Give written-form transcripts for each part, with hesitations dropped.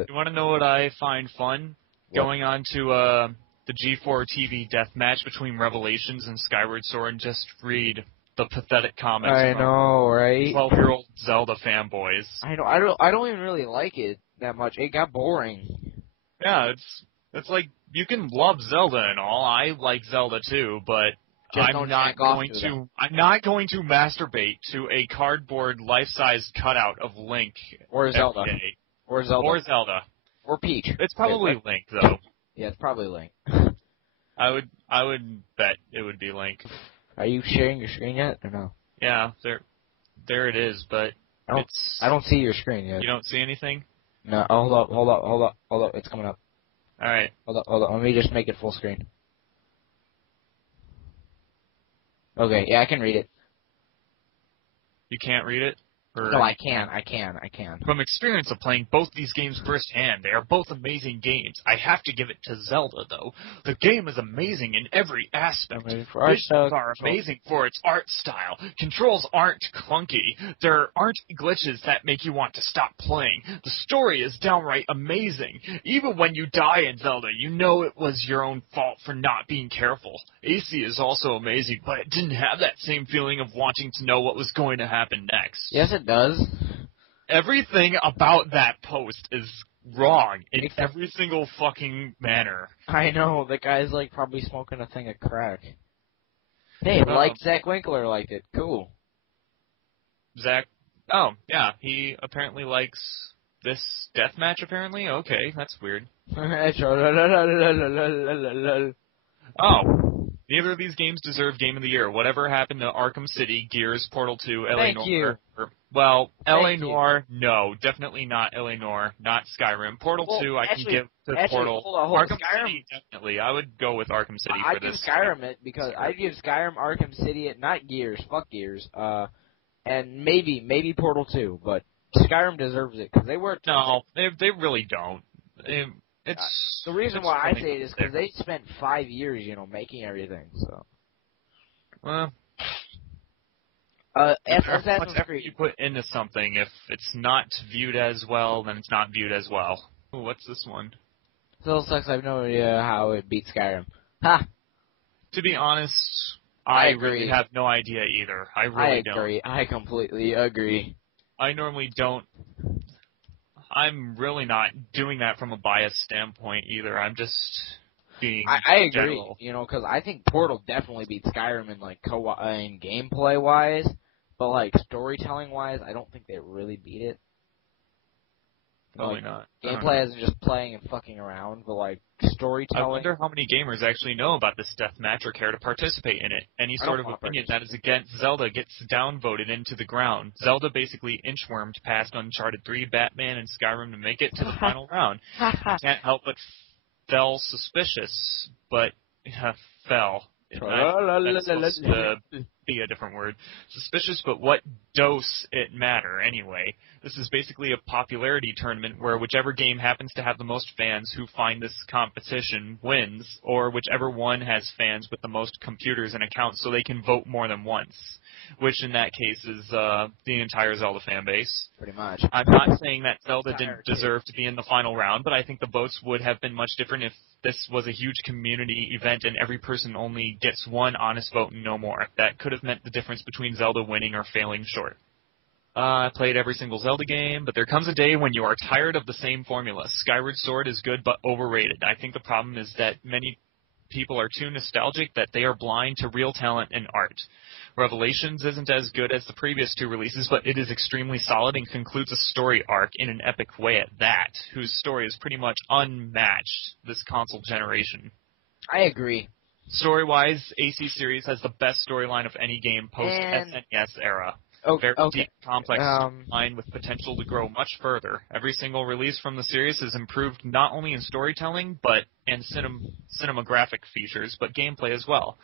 But you want to know what I find fun? What? Going on to the G4 TV deathmatch between Revelations and Skyward Sword and just read the pathetic comments I from know, right? 12-year-old Zelda fanboys. I don't even really like it that much. It got boring. Yeah, it's like you can love Zelda and all. I like Zelda too, but Just I'm don't not jack off going to them. I'm not going to masturbate to a cardboard life-size cutout of Link Or every Zelda. day. Or Zelda. Or Zelda. Or Peach. It's probably Link though. Yeah, it's probably Link. I would bet it would be Link. Are you sharing your screen yet or no? Yeah, there it is, but I don't see your screen yet. You don't see anything? No, hold up. It's coming up. All right. Hold up. Let me just make it full screen. Okay, yeah, I can read it. You can't read it? No, I can. From experience of playing both these games firsthand, they are both amazing games. I have to give it to Zelda, though. The game is amazing in every aspect. Visuals are amazing for its art style. Controls aren't clunky. There aren't glitches that make you want to stop playing. The story is downright amazing. Even when you die in Zelda, you know it was your own fault for not being careful. AC is also amazing, but it didn't have that same feeling of wanting to know what was going to happen next. Yes, it does. Everything about that post is wrong in every single fucking manner. I know, the guy's like probably smoking a thing of crack. Hey, Zach Winkler liked it. Cool. Zach, oh, yeah, he apparently likes this deathmatch, apparently? Okay, that's weird. Oh, neither of these games deserve Game of the Year. Whatever happened to Arkham City, Gears, Portal 2, L.A. Noire? Well, L.A. Noire, no, definitely not L.A. Noire, not Skyrim. Portal 2, I can give to Portal. Hold on. Arkham City, definitely. I would go with Arkham City for this. I'd give Skyrim, Arkham City, not Gears, fuck Gears, and maybe Portal 2, but Skyrim deserves it, because they were... No, they really don't. The reason why I say it is because they spent 5 years, making everything, so... Well... Assassin's Creed. You put into something, if it's not viewed as well, then it's not viewed as well. Ooh, what's this one? Still sucks. I have no idea how it beats Skyrim. Ha! To be honest, I really have no idea either. I agree. I completely agree. I normally don't. I'm really not doing that from a biased standpoint either. I'm just being I agree, general. Because I think Portal definitely beats Skyrim in, in gameplay-wise, but, storytelling-wise, I don't think they really beat it. Probably not. Gameplay isn't just playing and fucking around, but, storytelling... I wonder how many gamers actually know about this deathmatch or care to participate in it. Any sort of opinion that is against Zelda gets downvoted into the ground. Zelda basically inchwormed past Uncharted 3, Batman, and Skyrim to make it to the final round. Can't help but fell suspicious, but fell. That's supposed to be a different word. Suspicious, but what dose it matter anyway? This is basically a popularity tournament where whichever game happens to have the most fans who find this competition wins, or whichever one has fans with the most computers and accounts so they can vote more than once, which in that case is the entire Zelda fan base. Pretty much. I'm not saying that Zelda didn't deserve to be in the final round, but I think the votes would have been much different if this was a huge community event and every person only gets one honest vote and no more. That could have meant the difference between Zelda winning or failing short. I played every single Zelda game, but there comes a day when you are tired of the same formula. Skyward Sword is good but overrated. I think the problem is that many people are too nostalgic that they are blind to real talent and art. Revelations isn't as good as the previous two releases, but it is extremely solid and concludes a story arc in an epic way at that, whose story is pretty much unmatched this console generation. I agree. Story-wise, AC Series has the best storyline of any game post-SNES era. Very deep, complex storyline with potential to grow much further. Every single release from the series has improved not only in storytelling and cinematographic features, but gameplay as well.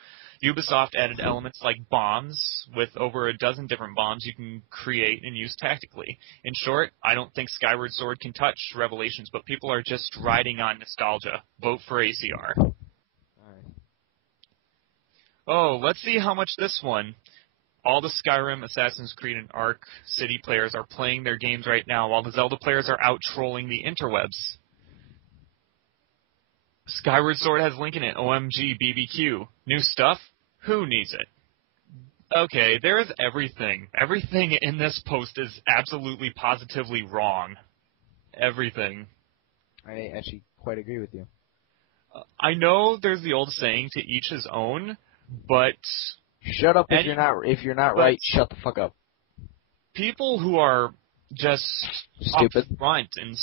Ubisoft added elements like bombs, with over a dozen different bombs you can create and use tactically. In short, I don't think Skyward Sword can touch Revelations, but people are just riding on nostalgia. Vote for ACR. Oh, let's see how much this one. All the Skyrim, Assassin's Creed, and Ark City players are playing their games right now, while the Zelda players are out trolling the interwebs. Skyward Sword has Link in it. OMG, BBQ. New stuff? Who needs it? Okay, there's everything. Everything in this post is absolutely, positively wrong. Everything. I actually quite agree with you. I know there's the old saying, to each his own, but... Shut up if you're not right, shut the fuck up. People who are just stupid upfront and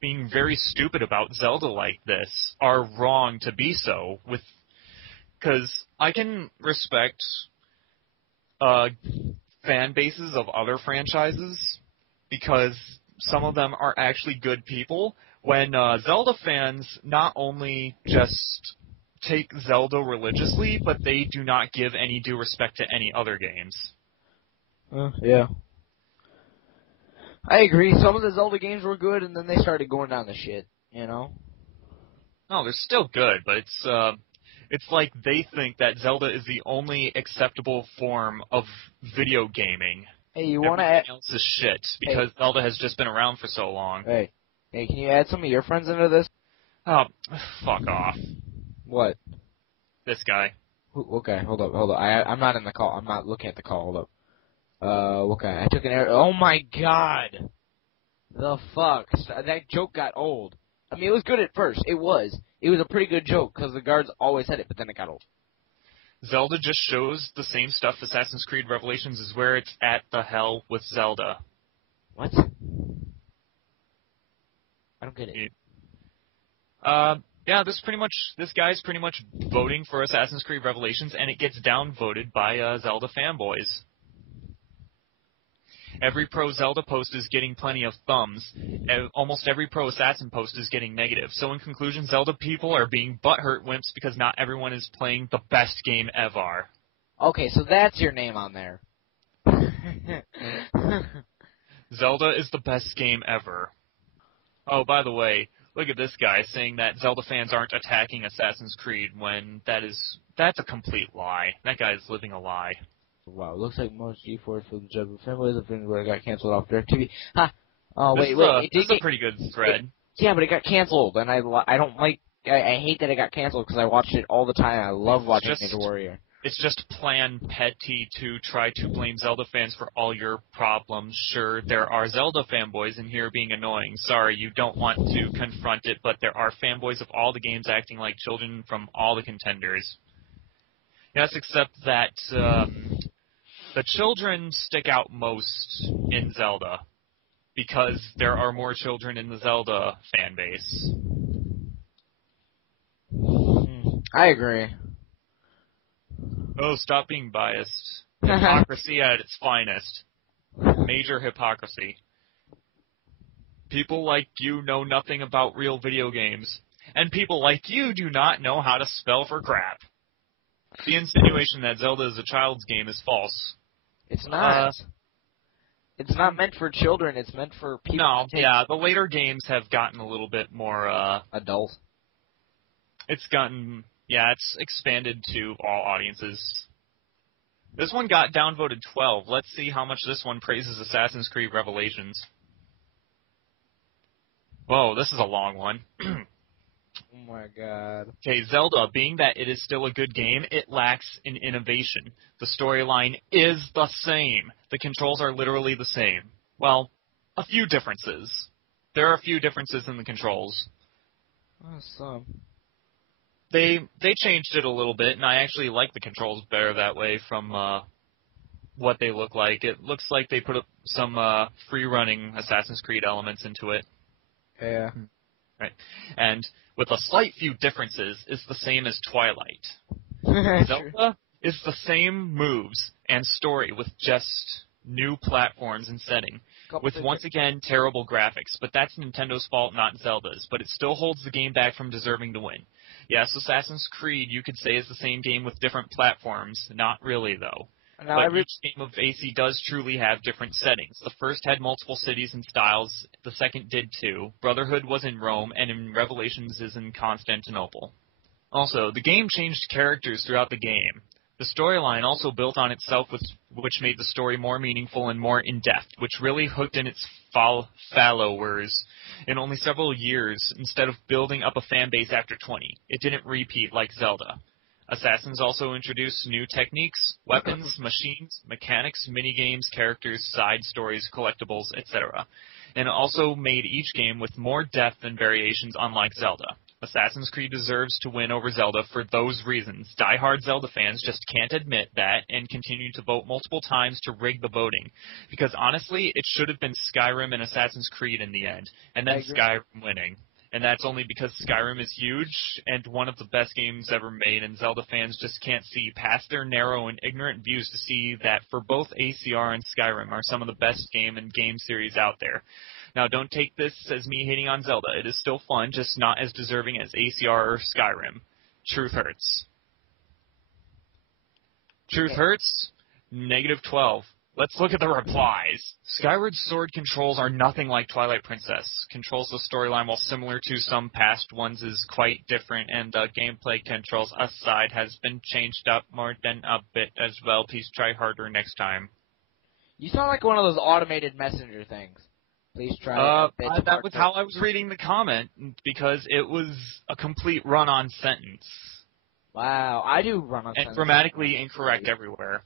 being very stupid about Zelda like this are wrong to be so, because I can respect fan bases of other franchises because some of them are actually good people. When Zelda fans not only just take Zelda religiously, but they do not give any due respect to any other games. Yeah. I agree. Some of the Zelda games were good, and then they started going down the shit, you know? No, they're still good, but it's like they think that Zelda is the only acceptable form of video gaming. Hey, you want to add... Everything else is shit, because Zelda has just been around for so long. Hey, can you add some of your friends into this? Oh, fuck off. What? This guy. Okay, hold up. I'm not in the call. I'm not looking at the call. Hold up. Okay, I took an error. Oh my god! The fuck? That joke got old. I mean, it was good at first. It was. It was a pretty good joke, because the guards always said it, but then it got old. Zelda just shows the same stuff Assassin's Creed Revelations is where it's at the hell with Zelda. What? I don't get it. Yeah, this guy's pretty much voting for Assassin's Creed Revelations, and it gets downvoted by Zelda fanboys. Every pro Zelda post is getting plenty of thumbs. Almost every pro Assassin post is getting negative. So in conclusion, Zelda people are being butthurt wimps because not everyone is playing the best game ever. Okay, so that's your name on there. Zelda is the best game ever. Oh, by the way, look at this guy saying that Zelda fans aren't attacking Assassin's Creed when that's a complete lie. That guy is living a lie. Wow, looks like most G4 for the Judge of Fanboys of Finland got canceled off DirecTV. Ha! Oh, wait. This is a pretty good thread. Yeah, but it got canceled, and I don't like... I hate that it got canceled, because I watched it all the time. I love watching Ninja Warrior. It's just plan petty to try to blame Zelda fans for all your problems. Sure, there are Zelda fanboys in here being annoying. Sorry, you don't want to confront it, but there are fanboys of all the games acting like children from all the contenders. Yes, except that the children stick out most in Zelda, because there are more children in the Zelda fan base. I agree. Oh, stop being biased. Hypocrisy at its finest. Major hypocrisy. People like you know nothing about real video games. And people like you do not know how to spell for crap. The insinuation that Zelda is a child's game is false. It's not. It's not meant for children. It's meant for people. No, yeah, the later games have gotten a little bit more adult. It's expanded to all audiences. This one got downvoted 12. Let's see how much this one praises Assassin's Creed Revelations. Whoa, this is a long one. Oh my god. Okay, Zelda, being that it is still a good game, it lacks in innovation. The storyline is the same. The controls are literally the same. Well, a few differences. There are a few differences in the controls. Awesome. They changed it a little bit, and I actually like the controls better that way from what they look like. It looks like they put some free-running Assassin's Creed elements into it. Yeah. Right. And with a slight few differences, it's the same as Twilight. Zelda is the same moves and story with just new platforms and setting. With, once again, terrible graphics. But that's Nintendo's fault, not Zelda's. But it still holds the game back from deserving to win. Yes, Assassin's Creed, you could say, is the same game with different platforms. Not really, though. But each game of AC does truly have different settings. The first had multiple cities and styles. The second did too. Brotherhood was in Rome, and in Revelations is in Constantinople. Also, the game changed characters throughout the game. The storyline also built on itself, which made the story more meaningful and more in-depth, which really hooked in its followers in only several years instead of building up a fan base after 20. It didn't repeat like Zelda. Assassins also introduced new techniques, weapons, machines, mechanics, minigames, characters, side stories, collectibles, etc. And it also made each game with more depth and variations unlike Zelda. Assassin's Creed deserves to win over Zelda for those reasons. Die-hard Zelda fans just can't admit that and continue to vote multiple times to rig the voting. Because honestly, it should have been Skyrim and Assassin's Creed in the end, and then Skyrim winning. And that's only because Skyrim is huge and one of the best games ever made, and Zelda fans just can't see past their narrow and ignorant views to see that for both ACR and Skyrim are some of the best game series out there. Now, don't take this as me hating on Zelda. It is still fun, just not as deserving as ACR or Skyrim. Truth hurts. Truth hurts? -12. Let's look at the replies. Skyward Sword controls are nothing like Twilight Princess. Controls the storyline, while similar to some past ones, is quite different, and gameplay controls aside has been changed up more than a bit as well. Please try harder next time. You sound like one of those automated messenger things. Please try. That was how I was reading the comment, because it was a complete run-on sentence. Wow, I do run-on sentences. And grammatically incorrect everywhere.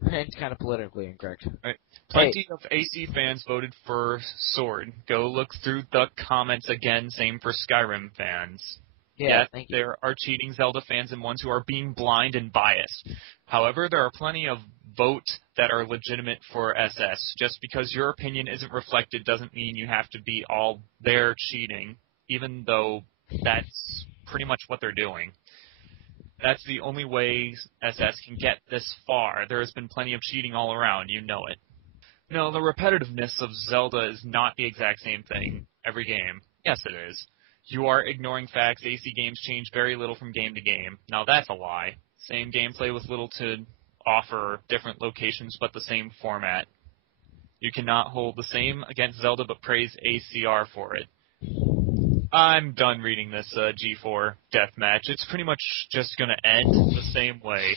And kind of politically incorrect. Right. Plenty of AC fans voted for Sword. Go look through the comments again, same for Skyrim fans. Yeah, yes, there are cheating Zelda fans and ones who are being blind and biased. However, there are plenty of votes that are legitimate for SS. Just because your opinion isn't reflected doesn't mean you have to be all there cheating, even though that's pretty much what they're doing. That's the only way SS can get this far. There has been plenty of cheating all around, you know it. No, the repetitiveness of Zelda is not the exact same thing every game. Yes, it is. You are ignoring facts. AC games change very little from game to game. Now that's a lie. Same gameplay with little to offer, different locations but the same format. You cannot hold the same against Zelda but praise ACR for it. I'm done reading this G4 deathmatch. It's pretty much just going to end the same way.